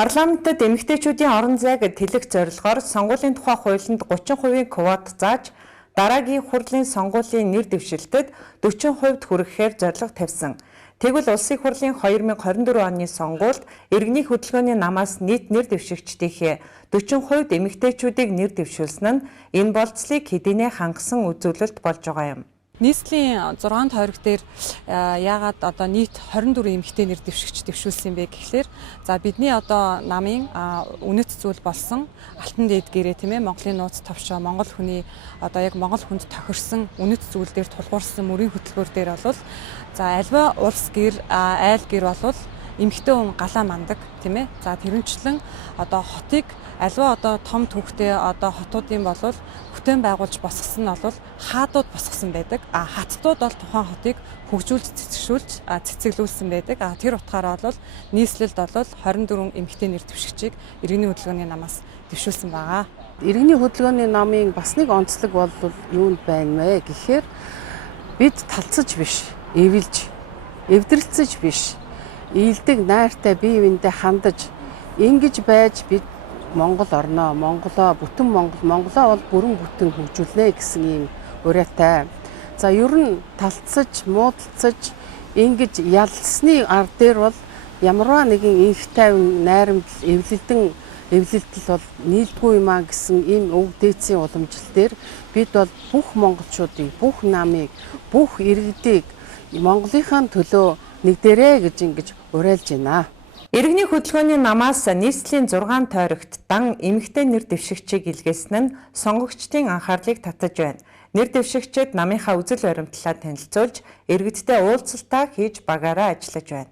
Парламентод эмэгтэйчүүдийн орон зайг тэлэх зорилгоор сонгуулийн тухай хуулинд 30% квот зааж дараагийн хурлын сонгуулийн нэр дэвшилтэд 40% хүрэхээр зорилго тавьсан. Тэгвэл улсын хурлын 2024 оны сонгуульд иргэний хөдөлгөөний намаас нийт нэр дэвшигчдийнхээ 40% эмэгтэйчүүдийг нэр дэвшүүлсэн нь энэ болцлыг хэдийнэ хангасан үзүүлэлт болж байгаа юм. Нийслэлийн 6 тойрог дээр яагаад одоо нийт 24 эмэгтэй нэр дэвшигч дэвшүүлсэн бэ гэхлээр бидний одоо намын үнэт зүйл болсон Алтан дээд гэрээ тийм ээ Монголын нууц товшоо Монгол хүний одоо яг Монгол хүнд тохирсон үнэт зүйл дээр тулгуурсан мөрийн хөтөлбөр дээр бол альва улс гэр айл гэр болвол эмэгтэй хүн галаа мандаг тийм ээ. Тэрнчлэн одоо хотыг альва одоо том түүхтэй одоо хотуудын болвол бүтээн байгуулж босгосон нь бол хаадууд босгосон байдаг. Хаттууд бол тухайн хотыг хөгжүүлж цэцэглүүлсэн байдаг. Тэр утгаараа бол нийслэлд бол 24 эмэгтэй нэр дэвшигчийг иргэний хөдөлгөөний намаас дэвшүүлсэн байгаа. Иргэний хөдөлгөөний намын бас нэг онцлог бол юунд байна вэ гэхээр бид талцаж биш, эвэлж, эвдрэлцэж биш, ийдэг найртай бие биендээ хандаж ингэж байж бид Монгол орноо, Монголоо бүтэн Монголоо бол бүрэн бүтэн хөгжүүлнэ гэсэн ийм уриатай. Ер нь талцаж, муудалцаж ингэж ялсны ард дээр бол ямарваа нэгэн инх тайван найрамдал эвлэлтэл бол нийлдэггүй юм а гэсэн ийм өв дээдсийн уламжлал дээр бид бол бүх монголчуудыг, бүх намыг, бүх иргэдийг Монголынхаа төлөө нэгдэрээ гэж ингэж уриалж байна. Иргэний хөдөлгөөний намаас нийслэлийн 6 тойрогт дан эмэгтэй нэр дэвшигчийг илгээсэн нь сонгогчдын анхаарлыг татаж байна. Нэр дэвшигчид намынхаа үзэл баримтлалаа танилцуулж, иргэдтэй уулзалтаа хийж багаараа ажиллаж байна.